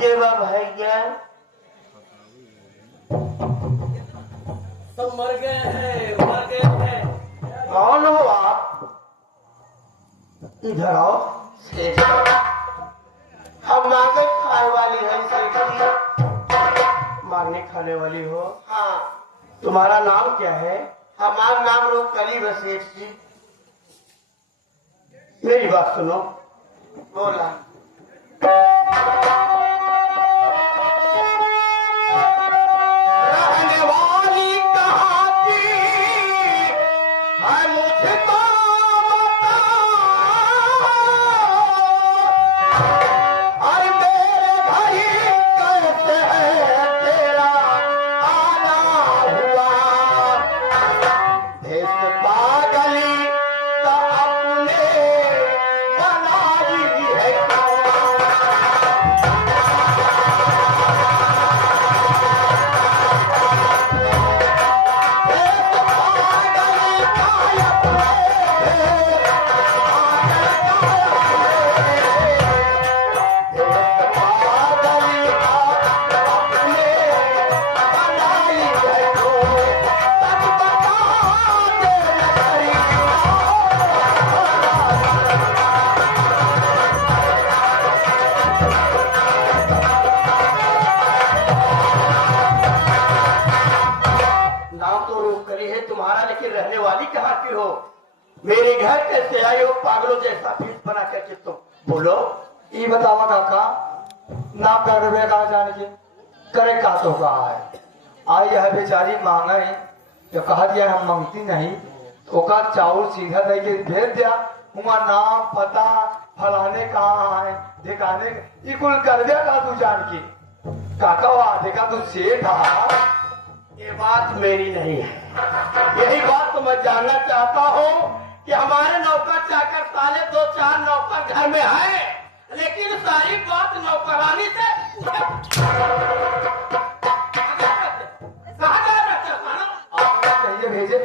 देवा भैया सब मर गए हैं, मर गए हैं। कौन हो आप? इधर आओ। सेठ हम मांगे खाने वाली है सेठ जी। मांगने खाने वाली हो? हाँ। तुम्हारा नाम क्या है? हमारा नाम रोकली है सेठ जी। मेरी बात सुनो। बोला मेरे घर कैसे आए हो पागलों जैसा फीस बना करके तुम? बोलो। ये बतावा काका ना करवे का जाने के करे का तो कहा है आई है बेचारी मांगा है जो कहा दिया हम मांगती नहीं तो का चावल सीधा दे के भेज दिया हुआ नाम पता फलाने कहाँ है दिखाने ये कुल कर दिया का तू जान की काका वो देखा तू सेठ ये बात मेरी नहीं है। यही बात तो मैं जानना चाहता हूँ कि हमारे नौकर चाकर साले 2-4 नौकर घर में है लेकिन सारी बात नौकरानी से कहाँ जा रहे भेजे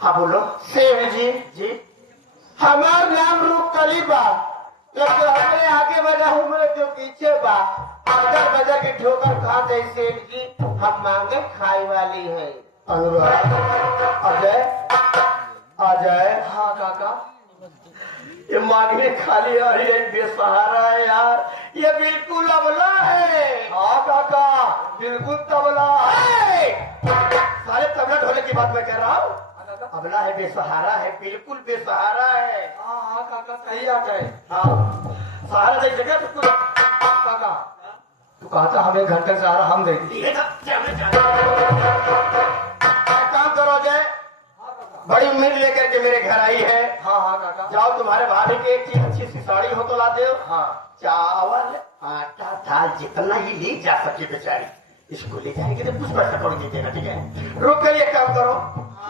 हाँ बोलो। सेठ जी हमार नाम रूपकली बा लेकिन हमरे आगे बजा हमरे जो पीछे बा अगर बजा के ठोकर खा दे सेठ जी हम मांगे खाई वाली है। अनुराग अजय अजय हाँ काका ये मांगने खाली और ये बेसहारा है यार ये बिल्कुल अबला है। हाँ काका बिल्कुल तबला है। सारे तबला ढोले की बात मैं कह रहा हूँ अबला है बेसहारा है बिल्कुल बेसहारा है। हाँ हाँ काका सही आ गए। हाँ सहारा दे जगह तो कुछ काका तू कहता हमें घर का सहारा हम देंगे। काम करो जय बड़ी उम्मीद लेकर के मेरे घर आई है। हाँ हाँ काका जाओ तुम्हारे भाभी की एक चीज अच्छी सी साड़ी हो तो ला दो। हाँ चावल आटा दाल जितना ही ले जा सके बेचारी इसको ले जाएंगे तो कुछ पैसा कौन दे देना ठीक है। रुक कर एक काम करो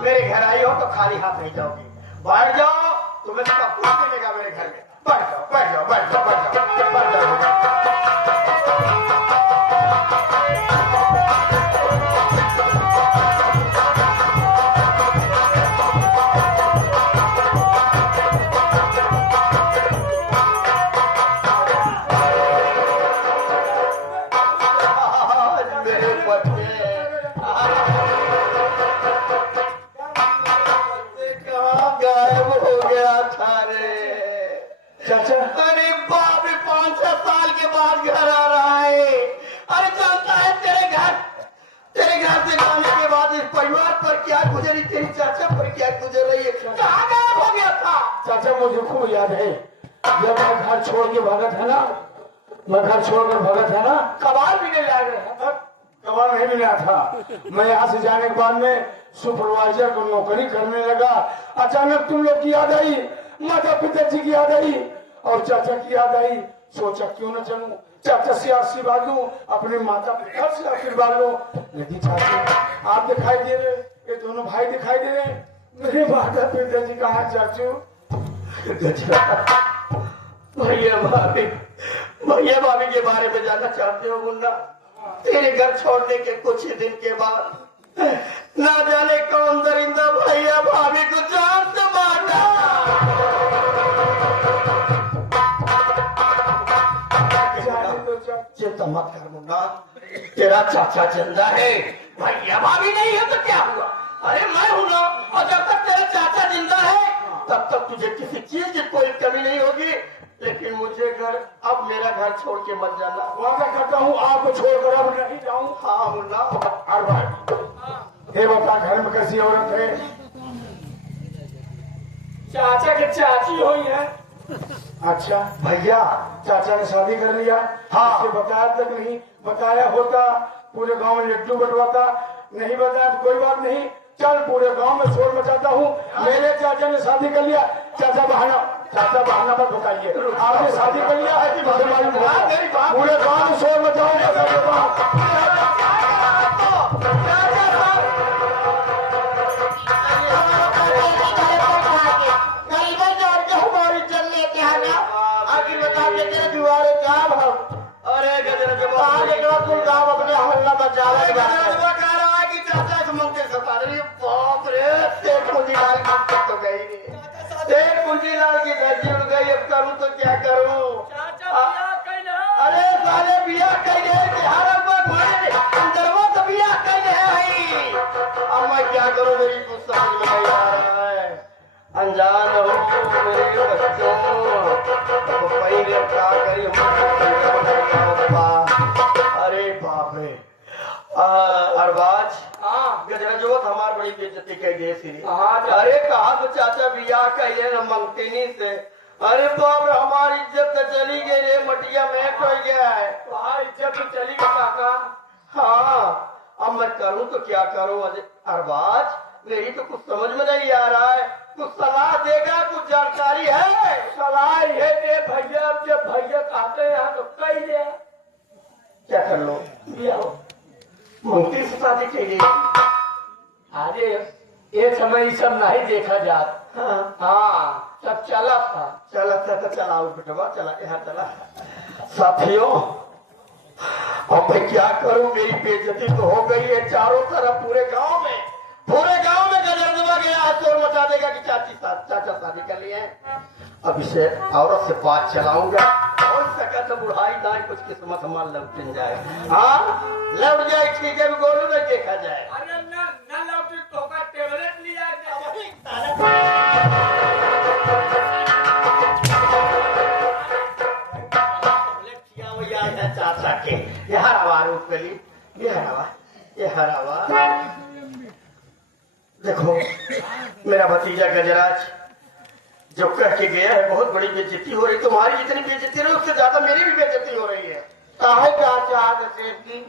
मेरे घर आई हो तो खाली हाथ नहीं जाओगे बैठ जाओ तुम्हें सब कुछ मिलेगा मेरे घर में। बैठ जाओ बैठ जाओ बैठ जाओ बैठ जाओ बैठ जाओ। अरे बाप रे 5-6 साल के बाद घर आ रहा है। अरे जानता है तेरे घर से जाने के बाद इस परिवार पर क्या गुजरी तेरी चाचा पर क्या गुजर रही है कहाँ गायब हो गया था? चाचा मुझे खूब याद है जब मैं घर छोड़ के भगत है ना मैं घर छोड़कर भगत है ना कबाल भी नहीं ला रहे कबाल नहीं मिला था। मैं यहाँ से जाने के बाद में सुपरवाइजर को नौकरी करने लगा। अचानक तुम लोग की याद आई माता पिताजी की याद आई और चाचा की याद आई। सोचा क्यों न चलूं चाचा से आशीर्वाद लूं अपने माता पिता से आशीर्वाद लूं। यदि चाचा आप दिखाई दे रहे ये दोनों भाई दिखाई दे रहे मेरे माता पिताजी कहाँ चाचू? भैया भाभी के बारे में जानना चाहते हो मुन्ना? तेरे घर छोड़ने के कुछ ही दिन के बाद ना जाने कौन दरिंदा भैया भाभी को जान से मारा। चिंता मत कर मुन्ना, तेरा चाचा जिंदा है, भैया भाभी नहीं है तो क्या हुआ? अरे मैं हूं ना, और जब तक तेरा चाचा जिंदा है तब तक तुझे किसी चीज की कोई कमी नहीं होगी। लेकिन मुझे घर, अब मेरा घर छोड़ के मत जाना। वादा करता हूँ आपको छोड़कर अब नहीं जाऊँ। हाँ मुन्ना। और भाई ये बता घर में कैसी औरत है? चाचा के चाची हुई है। अच्छा भैया, चाचा ने शादी कर लिया? हाँ। इससे बताया तक नहीं, बताया होता पूरे गांव में लड्डू बंटवाता। नहीं बताया तो कोई बात नहीं, चल पूरे गांव में शोर मचाता हूँ मेरे चाचा ने शादी कर लिया। चाचा बहाना मत बताइए, आपने शादी कर लिया है कि मुझे मालूम होगा। पूरे गांव में शोर मचाऊंगा। आखिर बता के तेरे दुआरे काम हम। अरे गजरा कुल गाँव अपने हल्ला बचा कह रहा है कि चाचा से मंगते सता रही। बाप रे, सेठ कुंजीलाल की तो गई नहीं, सेठ कुंजीलाल की धज्जी उड़ गई। अब करूँ तो क्या करूँ? अरे साले बिया कहीं है, हर अंदरवा तो बिया कहीं है। अब मैं क्या करूँ, मेरी कुछ समझ में नहीं आ रहा है। अनजान हो मेरे बच्चों, क्या करी अरे बाप रे। अरबाज, गजरा जो हमारी बड़ी बेइज्जती कह गई थी। अरे कहा तो चाचा बिया कहिए न मंगतीनी से। अरे बाप रे, हमारी इज्जत तो चली गई रे, मटिया में हो गया है। तुम्हारी इज्जत तो चली गई काका। हाँ, अब मैं करूँ तो क्या करूँ? अरबाज, मेरी तो कुछ समझ में नहीं आ रहा है। कुछ सलाह देगा, कुछ जानकारी है? सलाह ये दे भैया, अब जब भैया कहते हैं यहाँ तो कही दे। क्या कर लो? मुमकिन से शादी चाहिए। अरे ये समय ये सब नहीं देखा जाता। हाँ सब चला था। चला तो चलाओ बेटवा, चला यहाँ चला। साथियों, अब मैं क्या करूं? मेरी बेइज्जती तो हो गई है चारों तरफ, पूरे गांव में गजरदुआ गया, शोर मचा देगा कि चाचा शादी कर लिए हैं। अब इसे औरत से बात चलाऊंगा, हो सका तो बुढ़ाई दाई कुछ किस्मत हमारा लौट जाए। हाँ लौट जाए, ठीक है, गोलू में देखा जाए। अरे न लौटी तो का टेबलेट लिया चाचा के यहाँ रवा रूप गली, ये हरावा। देखो मेरा भतीजा गजराज जो कह के गया है, बहुत बड़ी बेइज्जती हो रही। तुम्हारी जितनी बेइज्जती हो रही उससे ज्यादा मेरी भी बेइज्जती हो रही है। काहे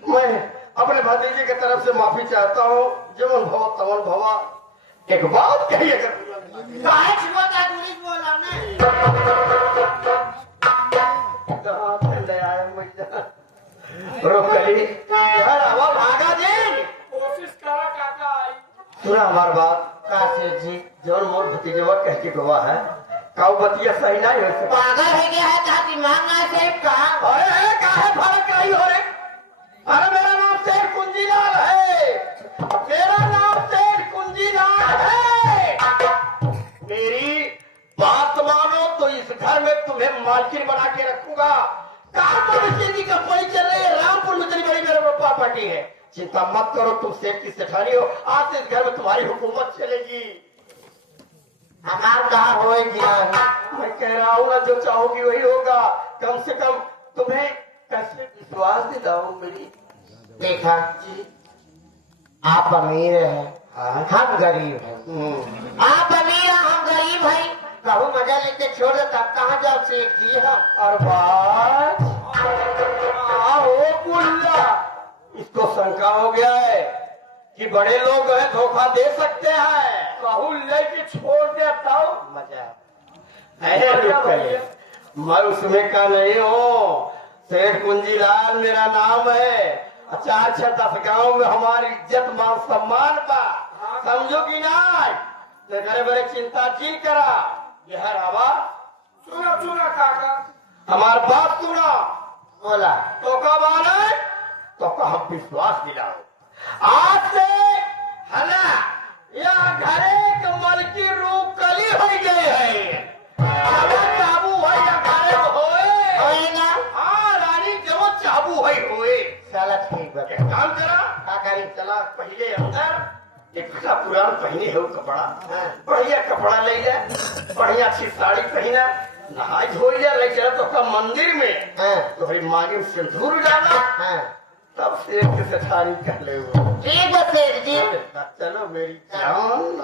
मैं अपने भतीजे की तरफ से माफी चाहता हूँ। जमन भव तमन भवा। एक बात कही, अगर हवा भागा दिन कोशिश करा काका आई। सुना हमार बात काशिर जी, जौन मोर भतीजवा कह के गवा है, काऊ बतिया सही नहीं हो सकता। पागल है क्या है? ताकि मांगना से कहा। अरे काहे फर्क नहीं हो रहे? अरे मेरा नाम शेर कुंजीलाल है, मेरा नाम शेर कुंजीलाल है। मेरी बात मानो तो इस घर में तुम्हें मालकिन बना के रखूंगा। की कंपनी चल रही है, रामपुर में इतनी बड़ी मेरे प्रॉपर्टी है। चिंता मत करो, तुम सेठ की सेठानी हो, आज से इस घर में तुम्हारी हुकूमत चलेगी। हमार कहा होएगी? मैं कह रहा हूँ ना, जो चाहोगी वही होगा। कम से कम तुम्हें कैसे विश्वास दिलाऊं मेरी? देखा जी, आप अमीर हैं, हाँ। हम गरीब हैं। आप अमीर हैं, हम गरीब हैं। कहूँ मजा लेके छोड़ दे, तब कहाँ जाओ सेठ जी हम। अरबाज, इसको शंका हो गया है कि बड़े लोग हैं, धोखा दे सकते हैं। कहूँ लेके छोड़ देता हूँ। मजा मैं उसमें का नहीं हूँ। सेठ कुंजीलाल मेरा नाम है। 4-6 गांव में हमारी इज्जत मान सम्मान बा, समझो कि ना? तो घरे बड़े चिंता जी करा। यह हवा सुना काका, हमार बात सुना। बोला तो कब आना तो हम विश्वास दिलाओ। आज से है ना, यह घरे के मन की रूप कली हो गई है। चाबू है या घरे होए ना? हाँ रानी, जब चाबू है पहनी हो कपड़ा, बढ़िया कपड़ा ले जा, बढ़िया अच्छी साड़ी पहना, नहाई धोई जा, ले चला तो कब मंदिर में तो भाई मांगे सिंदूर डाला, तब सेठ से थारी कर ले। ठीक है सेठ जी। चलो मेरी जान।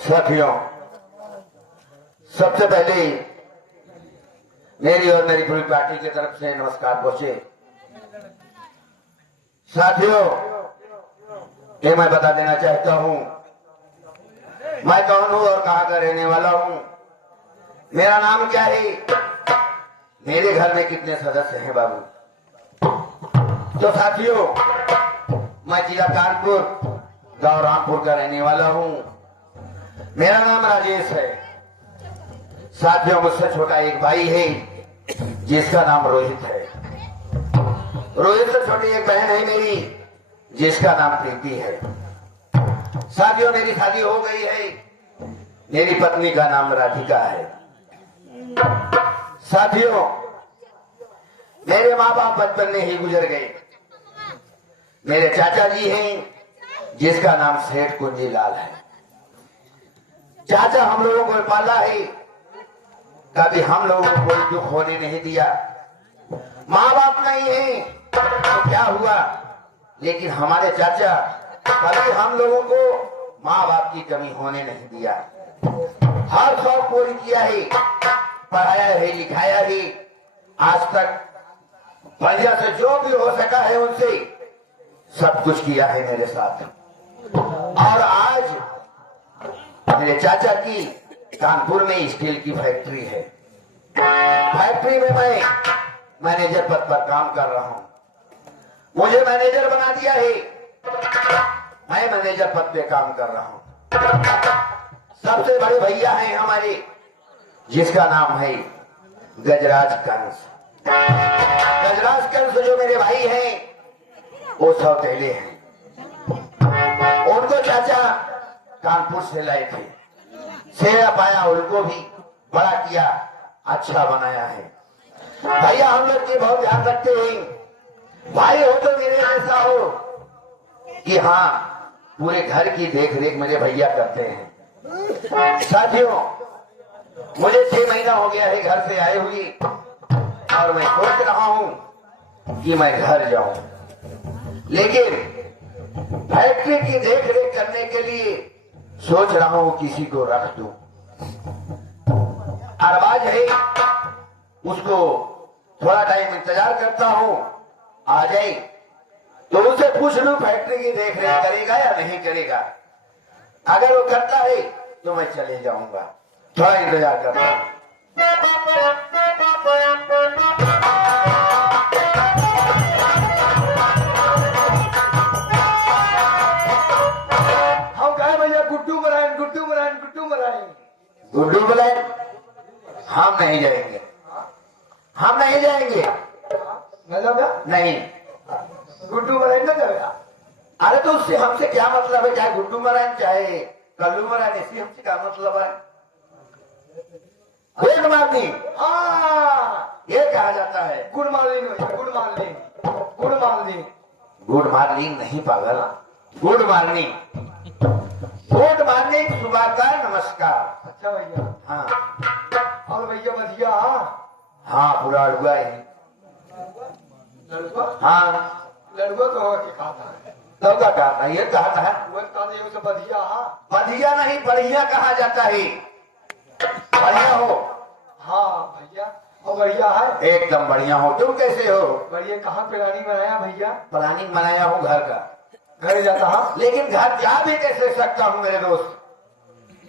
साथियों, सबसे पहले मेरी और मेरी पूरी पार्टी की तरफ से नमस्कार पहुंचे। साथियों, ये मैं बता देना चाहता हूं मैं कौन हूं और कहां का रहने वाला हूं, मेरा नाम क्या है, मेरे घर में कितने सदस्य हैं बाबू। तो साथियों, मैं जिला कानपुर गांव रामपुर का रहने वाला हूं, मेरा नाम राजेश है। साथियों, मुझसे छोटा एक भाई है जिसका नाम रोहित है। रोहित से छोटी एक बहन है मेरी जिसका नाम प्रीति है। साथियों, मेरी शादी हो गई है, मेरी पत्नी का नाम राधिका है। साथियों, मेरे माँ बाप बचपन में ही गुजर गए। मेरे चाचा जी हैं जिसका नाम सेठ कुंजीलाल है। चाचा हम लोगों को पाला है, कभी हम लोगों को कोई दुख होने नहीं दिया। माँ बाप नहीं है तो क्या हुआ, लेकिन हमारे चाचा कभी हम लोगों को माँ बाप की कमी होने नहीं दिया। हर शौक पूरी किया है, पढ़ाया है, लिखाया है, आज तक बढ़िया से जो भी हो सका है उनसे सब कुछ किया है मेरे साथ। और आज मेरे चाचा की कानपुर में स्टील की फैक्ट्री है। फैक्ट्री में मैं मैनेजर पद पर काम कर रहा हूं। मुझे मैनेजर बना दिया है, मैं मैनेजर पद पे काम कर रहा हूं। सबसे बड़े भैया हैं हमारे जिसका नाम है गजराज कंस। गजराज कंस जो मेरे भाई हैं वो सौतेले हैं। उनको चाचा कानपुर से लाए थे, सेवा पाया, उनको भी बड़ा किया, अच्छा बनाया है। भैया हम लोग की बहुत ध्यान रखते हैं। भाई हो तो मेरे ऐसा हो कि हाँ, पूरे घर की देख रेख मेरे भैया करते हैं। साथियों, मुझे 6 महीना हो गया है घर से आए हुए और मैं सोच रहा हूं कि मैं घर जाऊं, लेकिन फैक्ट्री की देख रेख करने के लिए सोच रहा हूं किसी को रख दूं। अरबाज है, उसको थोड़ा टाइम इंतजार करता हूं, आ जाए तो उसे पूछ लूं फैक्ट्री की देख रेख करेगा या नहीं करेगा। अगर वो करता है तो मैं चले जाऊंगा, थोड़ा इंतजार करता हूं। नहीं जाएंगे, हम नहीं जाएंगे। न जाओ नहीं। गुड्डू बनाई न जाओ। अरे तो उससे हमसे क्या मतलब है, चाहे गुड्डू मराए चाहे कल्लू मराए, इससे हमसे क्या मतलब है। गुड मॉर्निंग, हाँ ये कहा जाता है। गुड मॉर्निंग भैया, good morning, good morning. Good morning नहीं पागल, गुड मॉर्निंग, गुड मॉर्निंग, सुबह का नमस्कार। अच्छा भैया। हाँ और भैया बढ़िया। हाँ, पूरा अड़ुआ है। लड़का हाँ, लड़का तो हो के खाता है। तब का कहा था, ये कहा था। वो कहते हैं उसे बढ़िया। बढ़िया नहीं, बढ़िया कहा जाता है। बढ़िया हो, हाँ भैया, और बढ़िया है। एकदम बढ़िया हो। तुम कैसे हो? बढ़िया। कहाँ प्लानिंग बनाया भैया? प्लानिंग बनाया हूँ घर का, घर जाता है। लेकिन घर जा भी कैसे सकता हूँ मेरे दोस्त,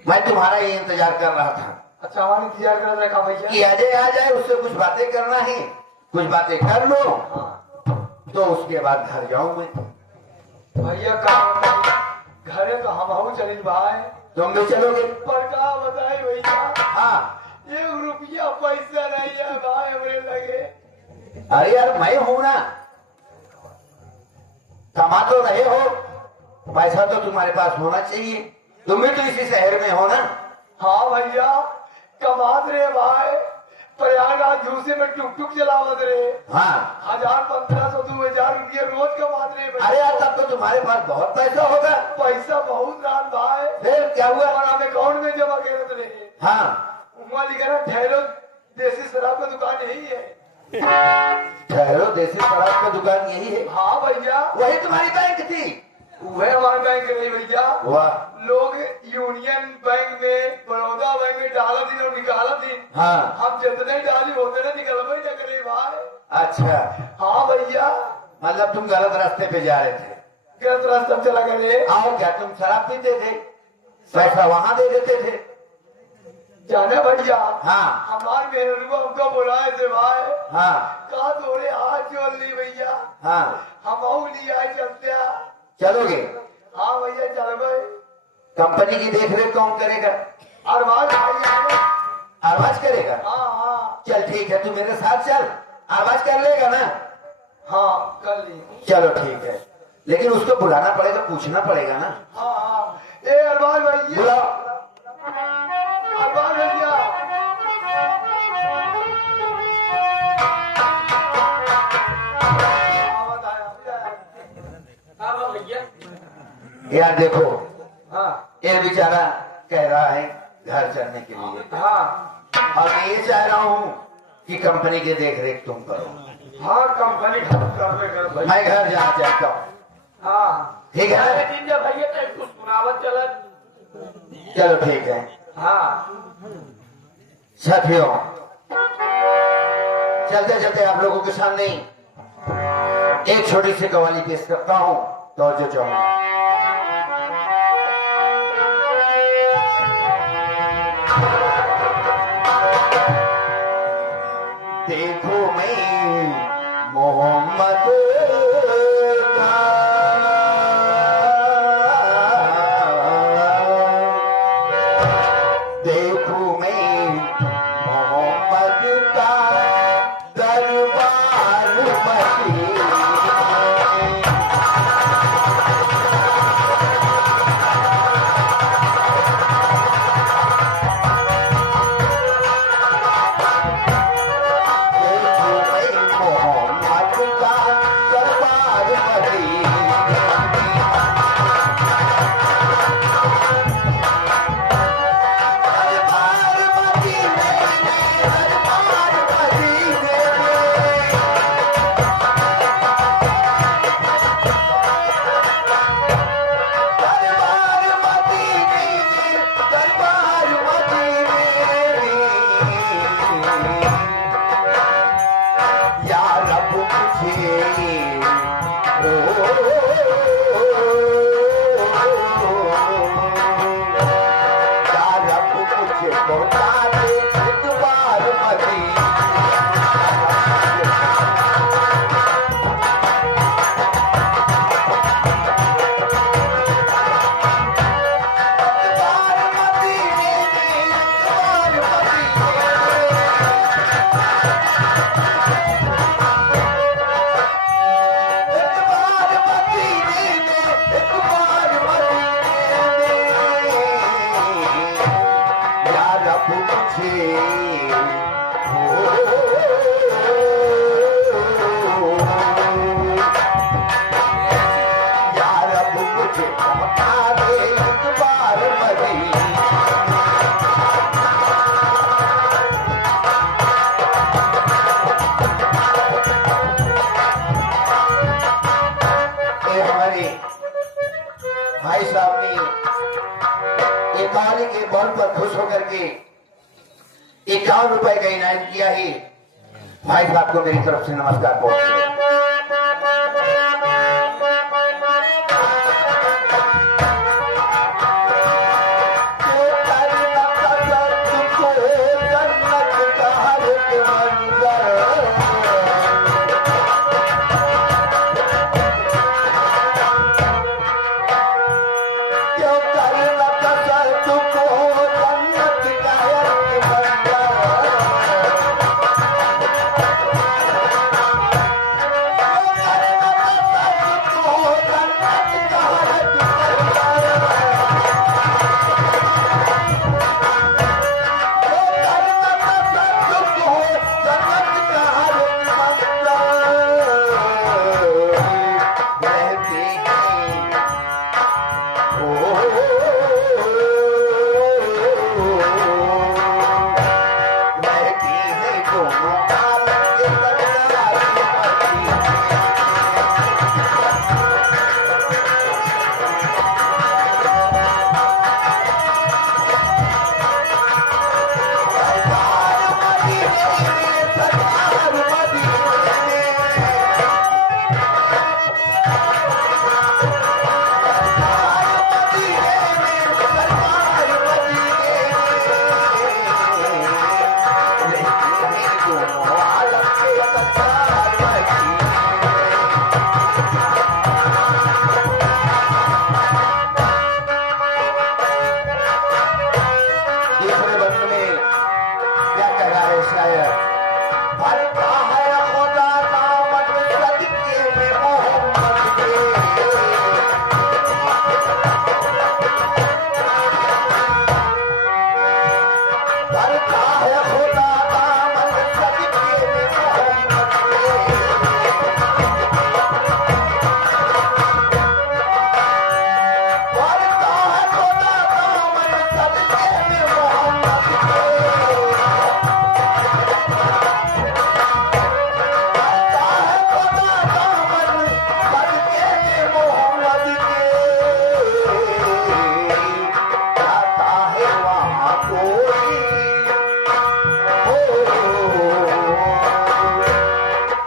मैं तुम्हारा ही इंतजार कर रहा था अच्छा, हमारा इंतजार कर रहे का भैया। कि अजय आ जाए, उससे कुछ बातें करना है, कुछ बातें कर लो हाँ तो उसके बाद घर जाऊं मैं। भैया, काम घरे तो हम चलिए भाई। तुम भी चलोगे? पर का बताए भैया, हाँ। 1 रुपया पैसा नहीं है भाई हमारे लगे। अरे यार, मैं हूं ना, कमा तो रहे हो, पैसा तो तुम्हारे पास होना चाहिए, तुम भी तो इसी शहर में हो ना। हाँ भैया, कमात रहे भाई। प्रयागराज झूसे में टुक टुक चलावत रहे। हाँ। 1000, 1500, 2000 रुपये रोज कमात रहे भैया। अरे यार, तब तो तुम्हारे पास बहुत पैसा होगा। पैसा बहुत रात भाई। फिर क्या हुआ? और हम अकाउंट में जमा करते रहे। हाँ। वहाँ लिखा ना, ठहरो देसी शराब का दुकान यही है। ठहरो देसी शराब का दुकान यही है? हाँ भैया, वही तुम्हारी बैंक थी? वह हमारे बैंक नहीं भैया। वाह। लोग यूनियन बैंक में, बड़ौदा बैंक में डाला दिन और निकाला दिन। हाँ। हम जितने डाली होते ना निकलवा ही न करे भाई। अच्छा, हाँ भैया, मतलब तुम गलत रास्ते पे जा रहे थे। गलत रास्ता चला करे। और क्या, तुम शराब पीते थे, पैसा वहां दे देते थे? जाने भैया, हाँ। हमारे मेहरुआ हमको बुलाए थे भाई। हाँ। कहा थोड़े हाथ जोड़ ली भैया, हाँ। हम नहीं आए चलते। चलोगे? हाँ भैया, चल गए। कंपनी की देखरेख कौन करेगा? अरबाज भाई। आवाज करेगा? हाँ हाँ चल ठीक है, तू मेरे साथ चल, आवाज कर लेगा ना? हाँ, कर ली। चलो ठीक है, लेकिन उसको बुलाना पड़ेगा, पूछना पड़ेगा ना। हाँ हाँ, ए अरबाज भैया, बुलाओ। अरबाज भैया। हाँ भैया। यार देखो, हाँ ये बेचारा कह रहा है घर चलने के लिए, हाँ और मैं ये चाह रहा हूँ कि कंपनी की देखरेख तुम करो। हाँ, कंपनी कर भाई। मैं घर जाना चाहता हूँ। हाँ ठीक है? दिन जब भैया तो कुछ सुनावत चलत। चलो ठीक है। हाँ साथियों, चलते चलते आप लोगों के सामने एक छोटी सी कवाली पेश करता हूँ, तो जो चाहूंगा। देखो मैं मोहम्मद का देखो मैं मोहम्मद का दरबार मदीने। भाई साहब ने एकावली के बल पर खुश होकर के 51 रुपए का इनाम किया है। भाई साहब को मेरी तरफ से नमस्कार पहुंचे।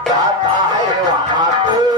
जाता है वहां को